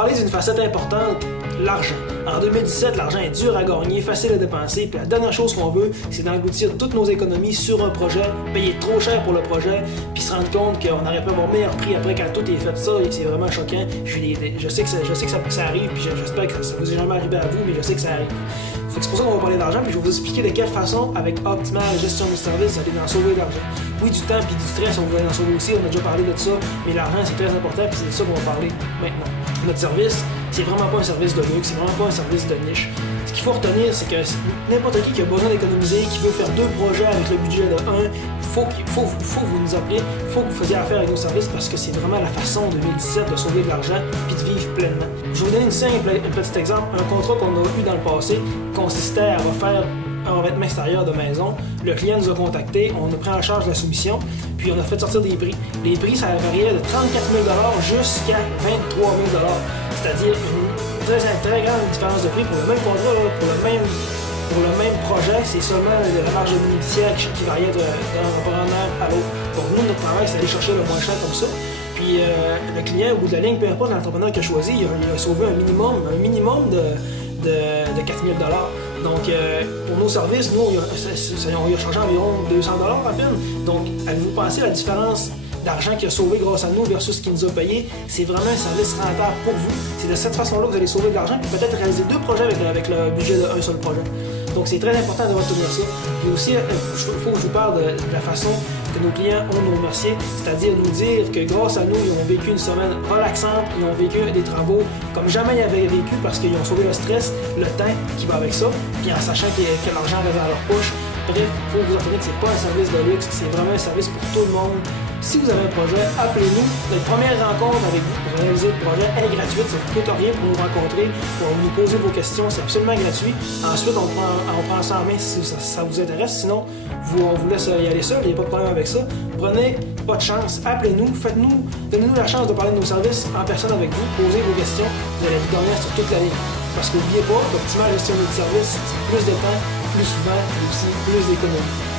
parler d'une facette importante, l'argent. En 2017, l'argent est dur à gagner, facile à dépenser, puis la dernière chose qu'on veut, c'est d'engloutir toutes nos économies sur un projet, payer trop cher pour le projet, puis se rendre compte qu'on aurait pu avoir meilleur prix après quand tout est fait. Ça, c'est vraiment choquant. Je sais que ça arrive, puis j'espère que ça vous est jamais arrivé à vous, mais je sais que ça arrive. C'est pour ça qu'on va parler d'argent, puis je vais vous expliquer de quelle façon, avec optimale gestion du service, vous allez en sauver de l'argent. Oui, du temps puis du stress, on va en sauver aussi, on a déjà parlé de ça, mais l'argent, c'est très important, puis c'est de ça qu'on va parler maintenant. Notre service, c'est vraiment pas un service de luxe, c'est vraiment pas un service de niche. Ce qu'il faut retenir, c'est que n'importe qui a besoin d'économiser, qui veut faire 2 projets avec le budget de 1, faut que vous nous appeliez, faut que vous fassiez affaire avec nos services parce que c'est vraiment la façon en 2017 de sauver de l'argent puis de vivre pleinement. Je vais vous donner un petit exemple. Un contrat qu'on a eu dans le passé consistait à refaire un revêtement extérieur de maison. Le client nous a contactés, on a pris en charge la soumission, puis on a fait sortir des prix. Les prix, ça variait de 34 000 jusqu'à 23 000 c'est-à-dire une très grande différence de prix pour le même contrat, pour le même projet, c'est seulement la marge bénéficiaire qui variait d'un repreneur à l'autre. Donc nous, notre travail, c'est d'aller chercher le moins cher comme ça. Puis le client, au bout de la ligne, peu importe l'entrepreneur qu'il a choisi, il a sauvé un minimum de 4 000 Donc, pour nos services, nous, il a changé environ 200 à peine. Donc, avez-vous pensé à la différence d'argent qu'il a sauvé grâce à nous versus ce qu'il nous a payé? C'est vraiment un service rentable pour vous. C'est de cette façon-là que vous allez sauver de l'argent et peut-être réaliser 2 projets avec le budget d'un seul projet. Donc, c'est très important de retenir ça. Et aussi, il faut que je vous parle de la façon que nos clients ont nous remercier, c'est-à-dire nous dire que grâce à nous, ils ont vécu une semaine relaxante, ils ont vécu des travaux comme jamais ils avaient vécu parce qu'ils ont sauvé le stress, le temps qui va avec ça, puis en sachant que l'argent reste dans leur poche. Bref, il faut vous entendre que c'est pas un service de luxe, c'est vraiment un service pour tout le monde. Si vous avez un projet, appelez-nous. Notre première rencontre avec vous pour réaliser le projet est gratuite, ça ne vous coûte rien pour nous rencontrer, pour nous poser vos questions, c'est absolument gratuit. Ensuite, on prend ça en main si ça vous intéresse, sinon on vous laisse y aller seul, il n'y a pas de problème avec ça. Prenez pas de chance, appelez-nous, donnez-nous la chance de parler de nos services en personne avec vous, posez vos questions, vous allez être gagnant sur toute la ligne. Parce que n'oubliez pas, l'optimale gestion de service, c'est plus de temps, plus souvent et aussi plus d'économie.